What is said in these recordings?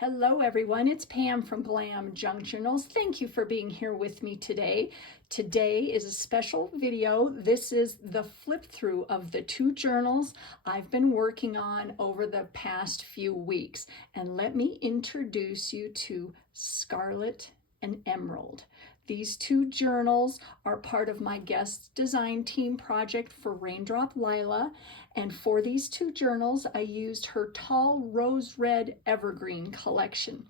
Hello everyone, it's Pam from GlamJunkJournals. Thank you for being here with me today. Today is a special video. This is the flip through of the two journals I've been working on over the past few weeks. And let me introduce you to Scarlet and Emerald. These two journals are part of my guest design team project for Raindrop Lila. And for these two journals, I used her Tall RoseRed EverGreen collection.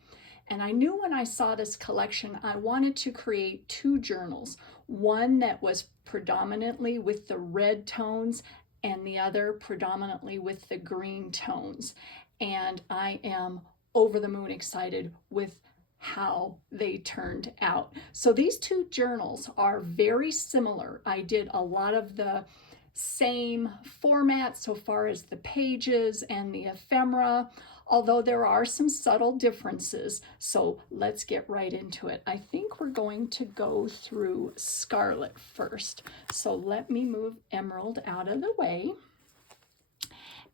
And I knew when I saw this collection, I wanted to create two journals. One that was predominantly with the red tones and the other predominantly with the green tones. And I am over the moon excited with how they turned out. So these two journals are very similar. I did a lot of the same format so far as the pages and the ephemera, although there are some subtle differences. So let's get right into it. I think we're going to go through Scarlet first. So let me move Emerald out of the way.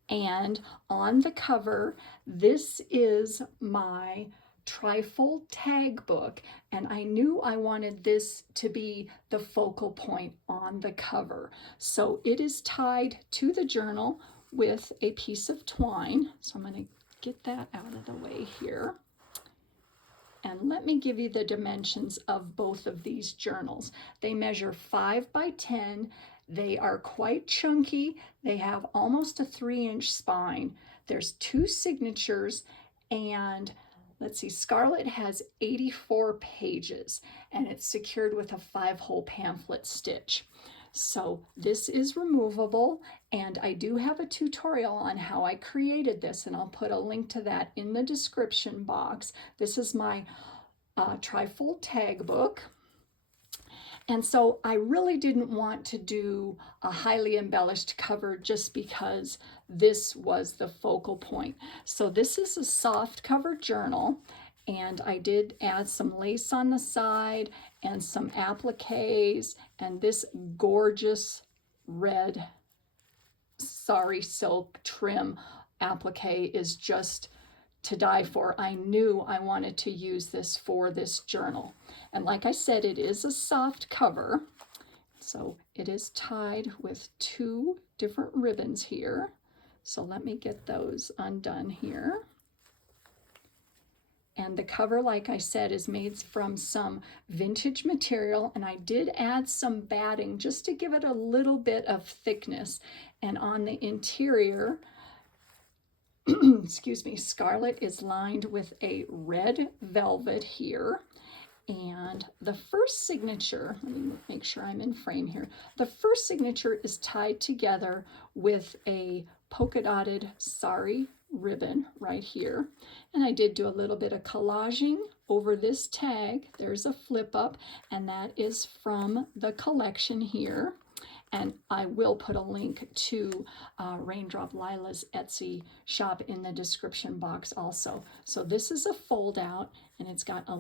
And on the cover, this is my trifold tag book, and I knew I wanted this to be the focal point on the cover. So it is tied to the journal with a piece of twine. So I'm going to get that out of the way here. And let me give you the dimensions of both of these journals. They measure 5 by 10. They are quite chunky. They have almost a 3-inch spine. There's 2 signatures, and let's see, Scarlet has 84 pages, and it's secured with a 5-hole pamphlet stitch. So this is removable, and I do have a tutorial on how I created this, and I'll put a link to that in the description box. This is my trifold tag book. And so I really didn't want to do a highly embellished cover just because this was the focal point. So this is a soft cover journal, and I did add some lace on the side and some appliques, and this gorgeous red sari silk trim applique is just to die for. I knew I wanted to use this for this journal. And like I said, it is a soft cover. So it is tied with 2 different ribbons here. So let me get those undone here. And the cover, like I said, is made from some vintage material, and I did add some batting just to give it a little bit of thickness. And on the interior, excuse me, Scarlet is lined with a red velvet here. And the first signature, let me make sure I'm in frame here. The first signature is tied together with a polka dotted sari ribbon right here. And I did do a little bit of collaging over this tag. There's a flip up, and that is from the collection here. And I will put a link to Raindrop Lila's Etsy shop in the description box also. So this is a fold out, and it's got a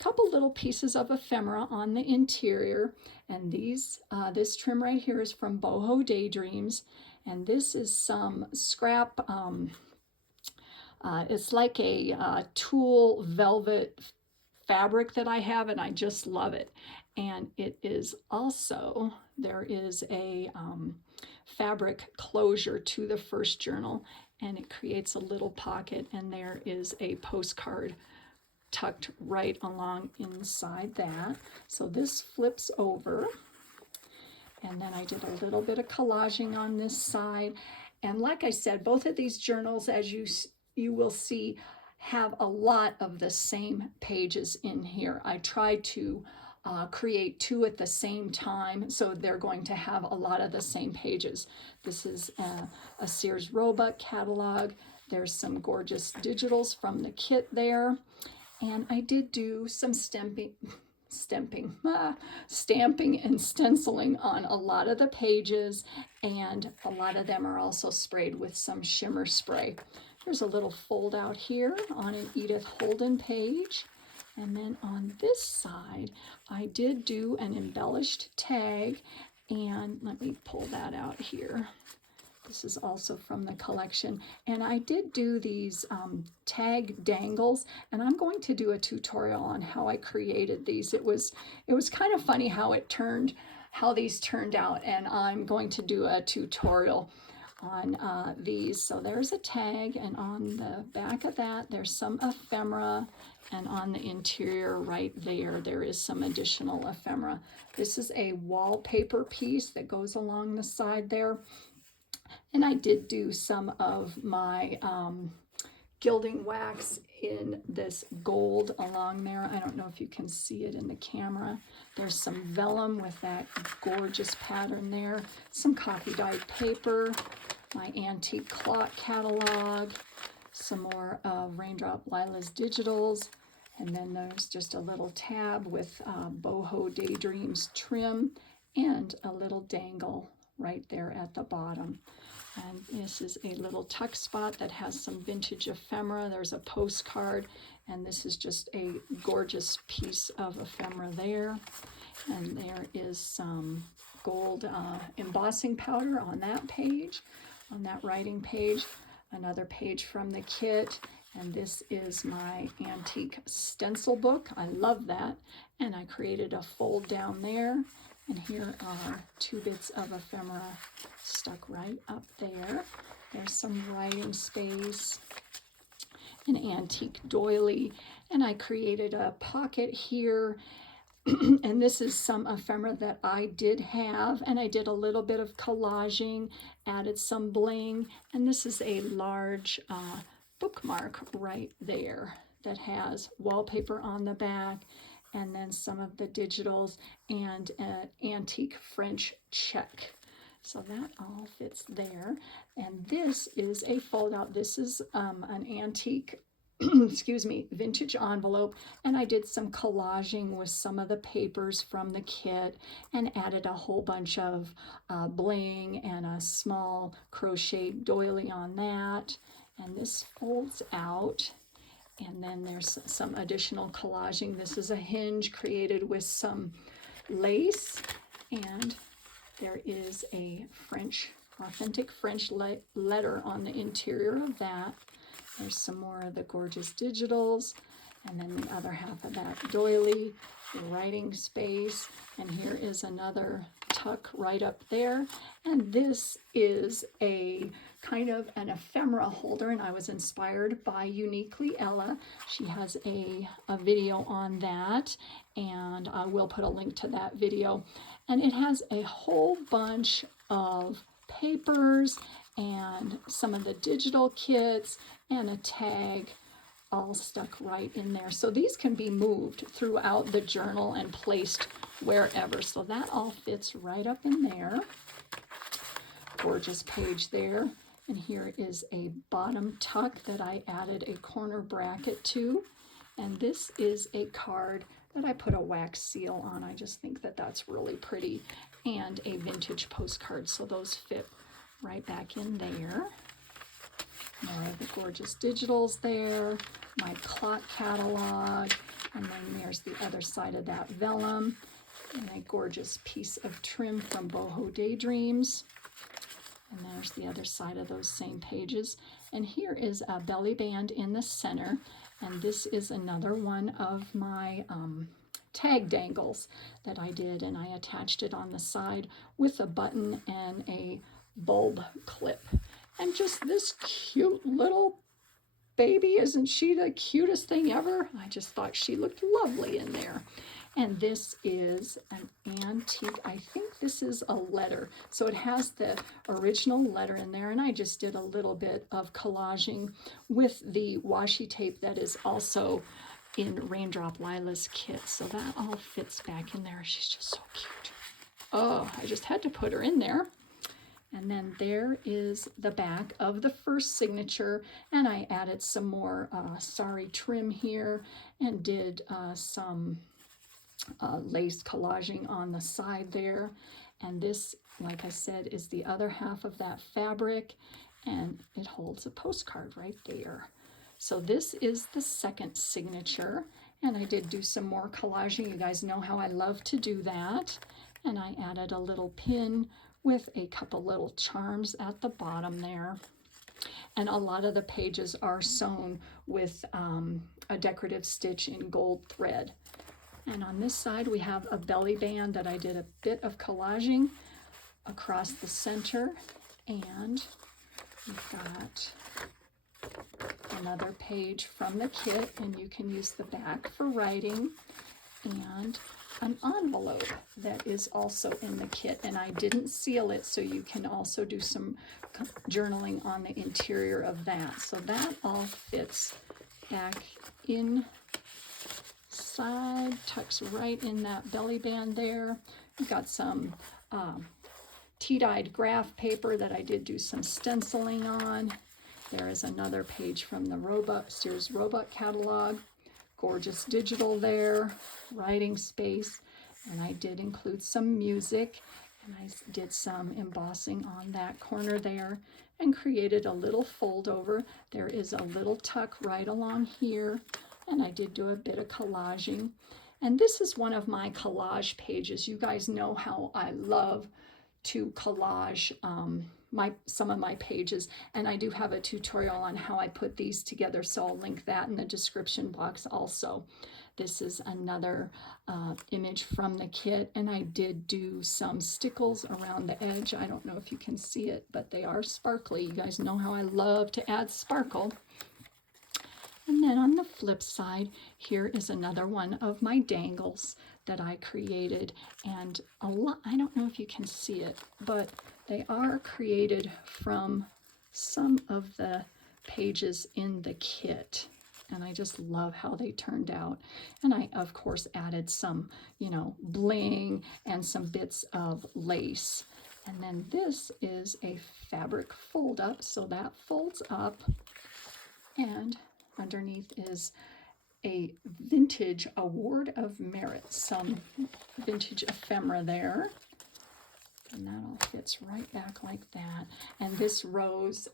couple little pieces of ephemera on the interior. And this trim right here is from Boho Daydreams. And this is some scrap, it's like a tulle velvet fabric that I have, and I just love it. And it is also, there is a fabric closure to the first journal, and it creates a little pocket, and there is a postcard tucked right along inside that. So this flips over, and then I did a little bit of collaging on this side. And like I said, both of these journals, as you will see, have a lot of the same pages in here. I tried to create 2 at the same time, so they're going to have a lot of the same pages. This is a Sears Roebuck catalog. There's some gorgeous digitals from the kit there. And I did do some stamping and stenciling on a lot of the pages, and a lot of them are also sprayed with some shimmer spray. There's a little fold out here on an Edith Holden page. And then on this side, I did do an embellished tag, and let me pull that out here. This is also from the collection. And I did do these tag dangles, and I'm going to do a tutorial on how I created these. It was kind of funny how these turned out, and I'm going to do a tutorial on these. So there's a tag, and on the back of that there's some ephemera, and on the interior right there is some additional ephemera. This is a wallpaper piece that goes along the side there, and I did do some of my gilding wax in this gold along there. I don't know if you can see it in the camera. There's some vellum with that gorgeous pattern there, some copy dyed paper, my antique clock catalog, some more Raindrop Lila's digitals, and then there's just a little tab with boho daydreams trim and a little dangle right there at the bottom. And this is a little tuck spot that has some vintage ephemera. There's a postcard, and this is just a gorgeous piece of ephemera there. And there is some gold embossing powder on that page, on that writing page. Another page from the kit, and this is my antique stencil book. I love that, and I created a fold down there, and here are 2 bits of ephemera stuck right up there. There's some writing space, an antique doily, and I created a pocket here. And this is some ephemera that I did have, and I did a little bit of collaging, added some bling, and this is a large bookmark right there that has wallpaper on the back, and then some of the digitals and an antique French check. So that all fits there. And this is a fold out. This is an antique excuse me, vintage envelope, and I did some collaging with some of the papers from the kit and added a whole bunch of bling and a small crochet doily on that. And this folds out, and then there's some additional collaging. This is a hinge created with some lace, and there is a authentic French letter on the interior of that. There's some more of the gorgeous digitals, and then the other half of that doily, the writing space, and here is another tuck right up there. And this is a kind of an ephemera holder, and I was inspired by Uniquely Ella. She has a video on that, and I will put a link to that video. And it has a whole bunch of papers and some of the digital kits and a tag all stuck right in there. So these can be moved throughout the journal and placed wherever. So that all fits right up in there. Gorgeous page there. And here is a bottom tuck that I added a corner bracket to. And this is a card that I put a wax seal on. I just think that that's really pretty. And a vintage postcard. So those fit right back in there. More of the gorgeous digitals there, my clock catalog, and then there's the other side of that vellum, and a gorgeous piece of trim from Boho Daydreams. And there's the other side of those same pages. And here is a belly band in the center, and this is another one of my tag dangles that I did, and I attached it on the side with a button and a bulb clip. And just this cute little baby, isn't she the cutest thing ever? I just thought she looked lovely in there. And this is an antique, I think this is a letter. So it has the original letter in there, and I just did a little bit of collaging with the washi tape that is also in Raindrop Lila's kit. So that all fits back in there. She's just so cute. Oh, I just had to put her in there. And then there is the back of the first signature, and I added some more sari trim here and did some lace collaging on the side there. And this, like I said, is the other half of that fabric, and it holds a postcard right there. So this is the second signature, and I did do some more collaging. You guys know how I love to do that. And I added a little pin with a couple little charms at the bottom there. And a lot of the pages are sewn with a decorative stitch in gold thread. And on this side we have a belly band that I did a bit of collaging across the center, and we've got another page from the kit, and you can use the back for writing, and an envelope that is also in the kit, and I didn't seal it, so you can also do some journaling on the interior of that. So that all fits back inside, tucks right in that belly band there. We've got some tea-dyed graph paper that I did do some stenciling on. There is another page from the Sears Roebuck catalog. Gorgeous digital there, writing space, and I did include some music, and I did some embossing on that corner there and created a little fold over. There is a little tuck right along here, and I did do a bit of collaging. And this is one of my collage pages. You guys know how I love to collage some of my pages, and I do have a tutorial on how I put these together, so I'll link that in the description box also. This is another image from the kit, and I did do some stickles around the edge. I don't know if you can see it, but they are sparkly. You guys know how I love to add sparkle. And then on the flip side, here is another one of my dangles that I created, and a lot, I don't know if you can see it, but they are created from some of the pages in the kit, and I just love how they turned out. And I of course added some, you know, bling and some bits of lace. And then this is a fabric fold up, so that folds up, and underneath is a vintage award of merit, some vintage ephemera there, and that all fits right back like that. And this rose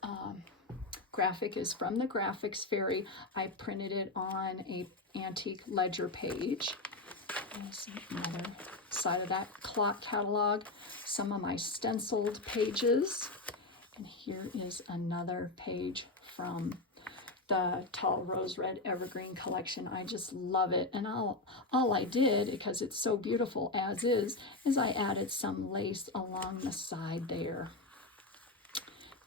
graphic is from the Graphics Fairy. I printed it on a antique ledger page. There's another side of that clock catalog, some of my stenciled pages, and here is another page from the Tall RoseRed EverGreen collection. I just love it, and all I did, because it's so beautiful as is I added some lace along the side there.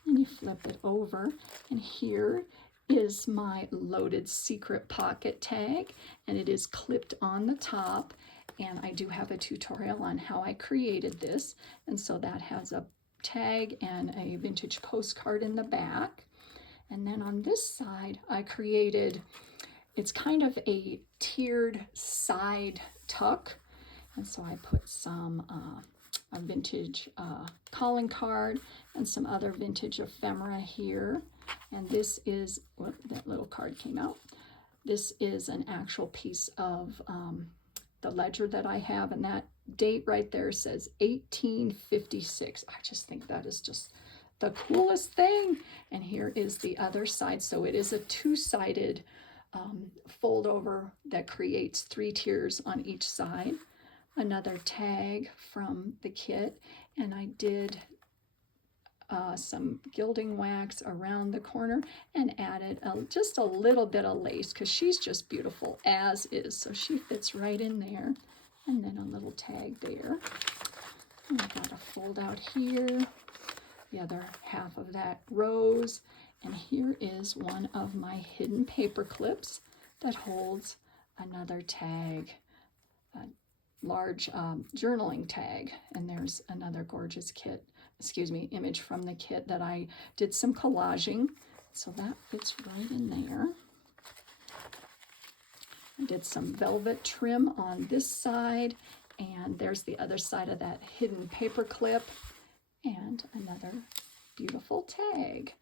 And you flip it over, and here is my loaded secret pocket tag, and it is clipped on the top, and I do have a tutorial on how I created this, and so that has a tag and a vintage postcard in the back. And then on this side, I created, it's kind of a tiered side tuck. And so I put some a vintage calling card and some other vintage ephemera here. And this is, whoop, that little card came out. This is an actual piece of the ledger that I have. And that date right there says 1856. I just think that is just the coolest thing. And here is the other side. So it is a two-sided fold over that creates 3 tiers on each side. Another tag from the kit, and I did some gilding wax around the corner and added just a little bit of lace, because she's just beautiful as is, so she fits right in there. And then a little tag there. And I got a fold out here, the other half of that rose, and here is one of my hidden paper clips that holds another tag, a large journaling tag. And there's another gorgeous image from the kit that I did some collaging, so that fits right in there. I did some velvet trim on this side, and there's the other side of that hidden paper clip, and another beautiful tag.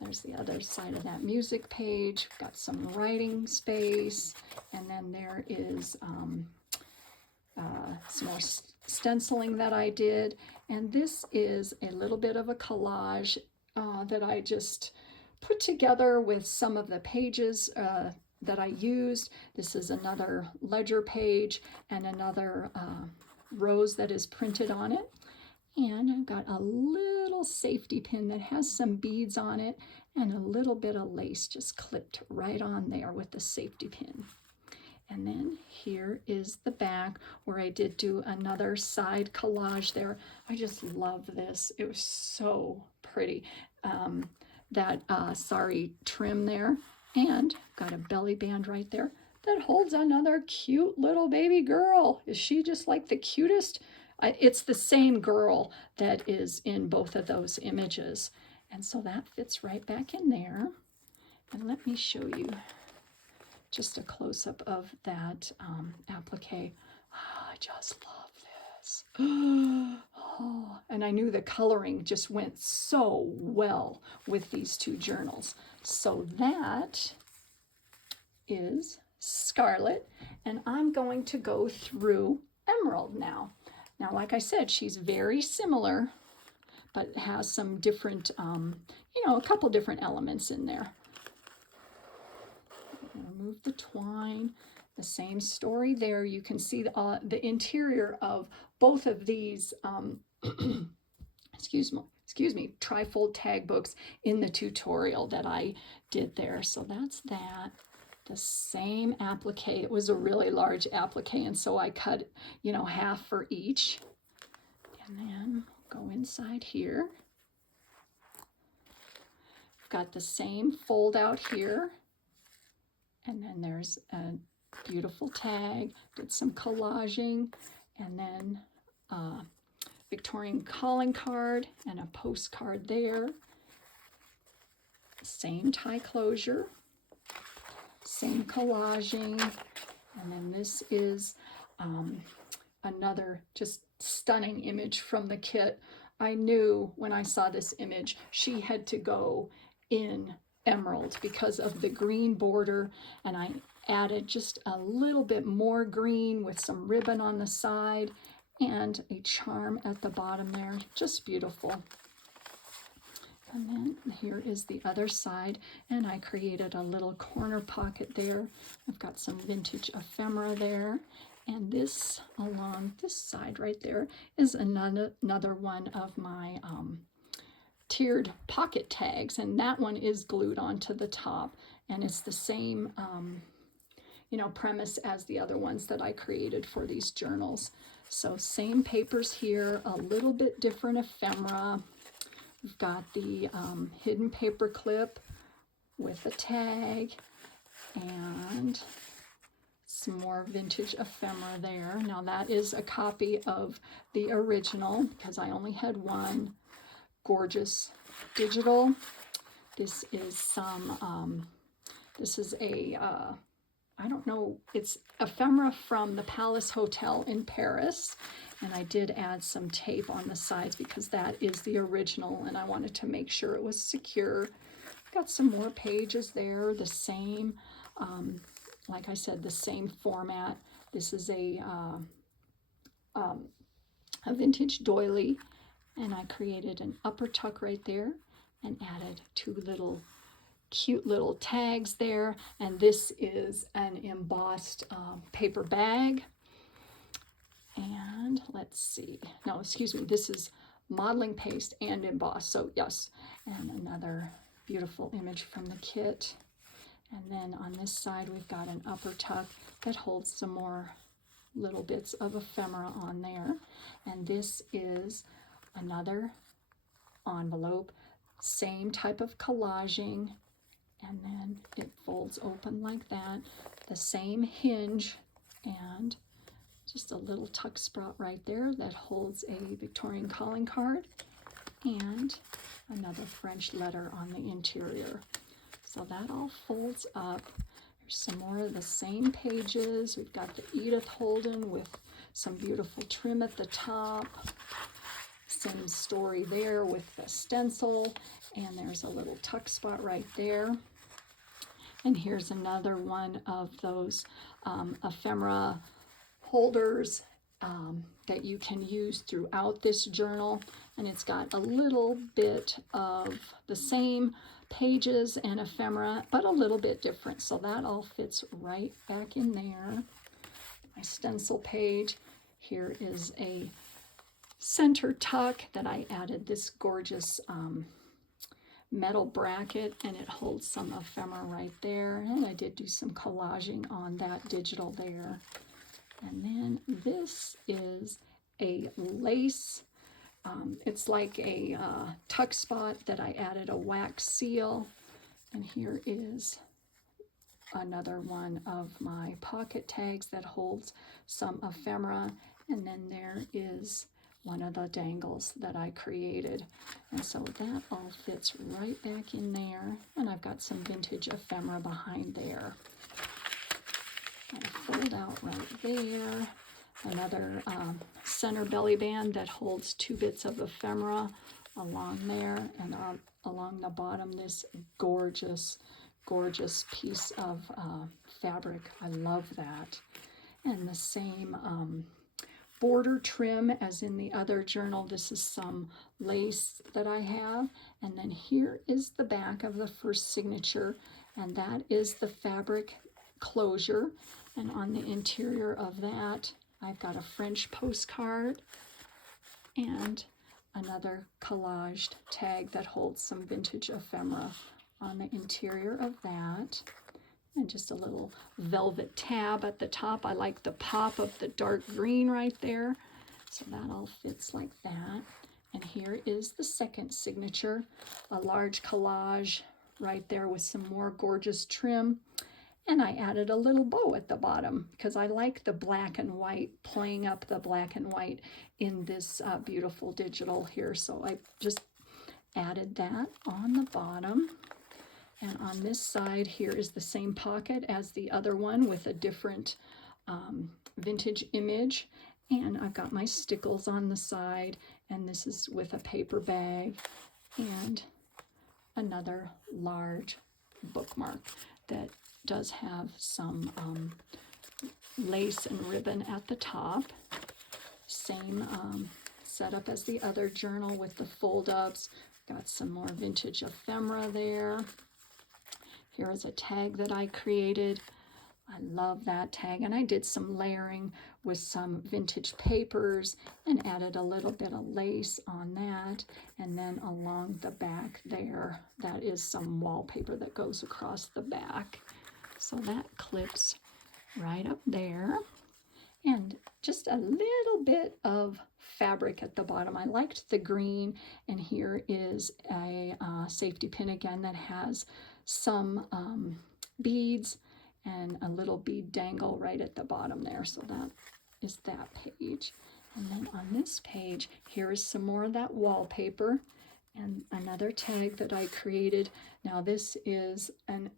There's the other side of that music page. Got some writing space, and then there is some more stenciling that I did. And this is a little bit of a collage that I just put together with some of the pages that I used. This is another ledger page and another rose that is printed on it. And I've got a little safety pin that has some beads on it and a little bit of lace just clipped right on there with the safety pin. And then here is the back where I did do another side collage there. I just love this. It was so pretty. That sari trim there, and got a belly band right there that holds another cute little baby girl. Is she just like the cutest? It's the same girl that is in both of those images. And so that fits right back in there. And let me show you just a close-up of that applique. Oh, I just love this. Oh, and I knew the coloring just went so well with these two journals. So that is Scarlet, and I'm going to go through Emerald now. Now, like I said, she's very similar, but has some different, a couple different elements in there. Remove the twine. The same story there. You can see the interior of both of these excuse me, trifold tag books in the tutorial that I did there. So that's that. The same applique. It was a really large applique, and so I cut, half for each. And then go inside here. I've got the same fold out here. And then there's a beautiful tag, did some collaging, and then Victorian calling card and a postcard there. Same tie closure, same collaging, and then this is another just stunning image from the kit. I knew when I saw this image she had to go in emerald because of the green border, and I added just a little bit more green with some ribbon on the side and a charm at the bottom there. Just beautiful. And then here is the other side, and I created a little corner pocket there. I've got some vintage ephemera there, and this along this side right there is another one of my tiered pocket tags, and that one is glued onto the top, and it's the same premise as the other ones that I created for these journals. So same papers here, a little bit different ephemera. We've got the hidden paper clip with a tag and some more vintage ephemera there. Now that is a copy of the original because I only had one. Gorgeous digital. This is some, this is a, I don't know, it's ephemera from the Palace Hotel in Paris. And I did add some tape on the sides because that is the original and I wanted to make sure it was secure. Got some more pages there, the same, like I said, the same format. This is a vintage doily. And I created an upper tuck right there and added two little cute little tags there. And this is an embossed paper bag. And let's see. No, excuse me. This is modeling paste and embossed. So yes. And another beautiful image from the kit. And then on this side, we've got an upper tuck that holds some more little bits of ephemera on there. And this is another envelope, same type of collaging, and then it folds open like that. The same hinge and just a little tuck spot right there that holds a Victorian calling card and another French letter on the interior. So that all folds up. There's some more of the same pages. We've got the Edith Holden with some beautiful trim at the top. Same story there with the stencil, and there's a little tuck spot right there. And here's another one of those ephemera holders that you can use throughout this journal, and it's got a little bit of the same pages and ephemera, but a little bit different, so that all fits right back in there. My stencil page. Here is a center tuck that I added this gorgeous metal bracket, and it holds some ephemera right there. And I did do some collaging on that digital there. And then this is a lace. It's like a tuck spot that I added a wax seal. And here is another one of my pocket tags that holds some ephemera. And then there is one of the dangles that I created. And so that all fits right back in there. And I've got some vintage ephemera behind there. And a fold out right there. Another center belly band that holds 2 bits of ephemera along there, and along the bottom this gorgeous, gorgeous piece of fabric. I love that. And the same border trim as in the other journal. This is some lace that I have. And then here is the back of the first signature, and that is the fabric closure. And on the interior of that, I've got a French postcard and another collaged tag that holds some vintage ephemera on the interior of that. And just a little velvet tab at the top. I like the pop of the dark green right there. So that all fits like that. And here is the second signature, a large collage right there with some more gorgeous trim. And I added a little bow at the bottom because I like the black and white, playing up the black and white in this beautiful digital here. So I just added that on the bottom. And on this side here is the same pocket as the other one with a different vintage image. And I've got my stickles on the side, and this is with a paper bag and another large bookmark that does have some lace and ribbon at the top. Same setup as the other journal with the fold-ups. Got some more vintage ephemera there. Here is a tag that I created. I love that tag, and I did some layering with some vintage papers and added a little bit of lace on that. And then along the back there, that is some wallpaper that goes across the back. So that clips right up there. And just a little bit of fabric at the bottom. I liked the green, and here is a safety pin again that has some beads and a little bead dangle right at the bottom there. So that is that page. And then on this page, here is some more of that wallpaper and another tag that I created. Now this is an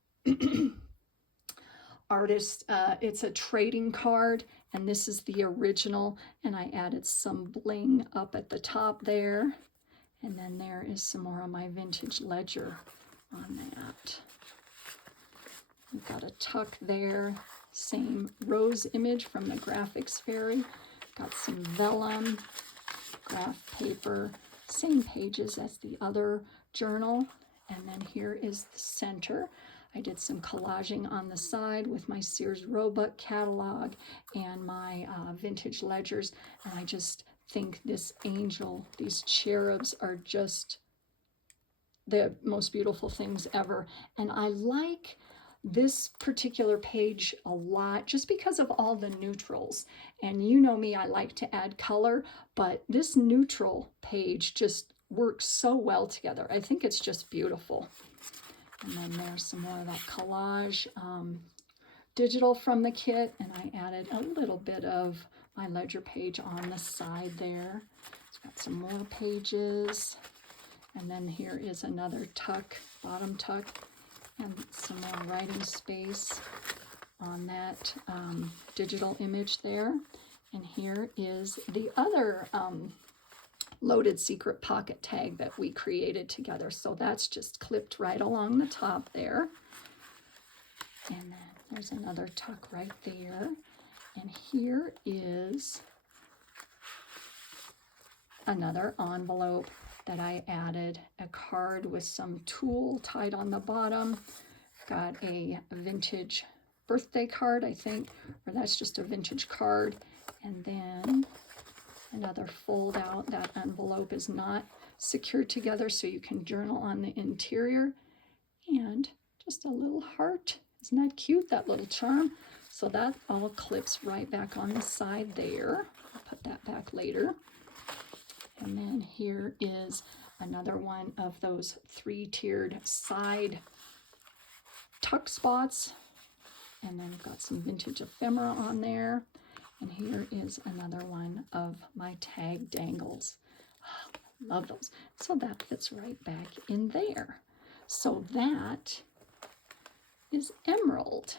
artist, it's a trading card, and this is the original, and I added some bling up at the top there. And then there is some more of my vintage ledger on that. We've got a tuck there, same rose image from the Graphics Fairy. Got some vellum, graph paper, same pages as the other journal. And then here is the center. I did some collaging on the side with my Sears Roebuck catalog and my vintage ledgers. And I just think this angel, these cherubs are just the most beautiful things ever. And I like this particular page a lot just because of all the neutrals. And you know me, I like to add color, but this neutral page just works so well together. I think it's just beautiful. And then there's some more of that collage digital from the kit, and I added a little bit of my ledger page on the side there. It's got some more pages, and then here is another tuck, bottom tuck, and some more writing space on that digital image there. And here is the other loaded secret pocket tag that we created together. So that's just clipped right along the top there. And then there's another tuck right there. And here is another envelope that I added, a card with some tulle tied on the bottom. Got a vintage birthday card, I think, or that's just a vintage card. And then Another fold out. That envelope is not secured together, so you can journal on the interior. And just a little heart. Isn't that cute, that little charm? So that all clips right back on the side there. I'll put that back later. And then here is another one of those 3-tiered side tuck spots. And then I've got some vintage ephemera on there. And here is another one of my tag dangles. Oh, love those. So that fits right back in there. So that is Emerald.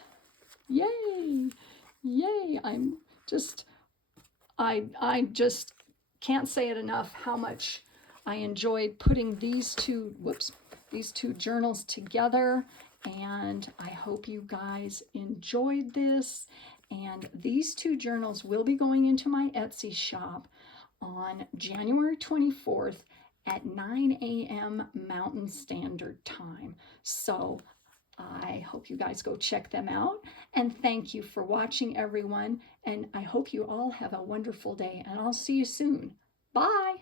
Yay! Yay! I just can't say it enough how much I enjoyed putting these two journals together, and I hope you guys enjoyed this. And these 2 journals will be going into my Etsy shop on January 24th at 9 a.m. Mountain Standard Time. So I hope you guys go check them out. And thank you for watching, everyone. And I hope you all have a wonderful day. And I'll see you soon. Bye.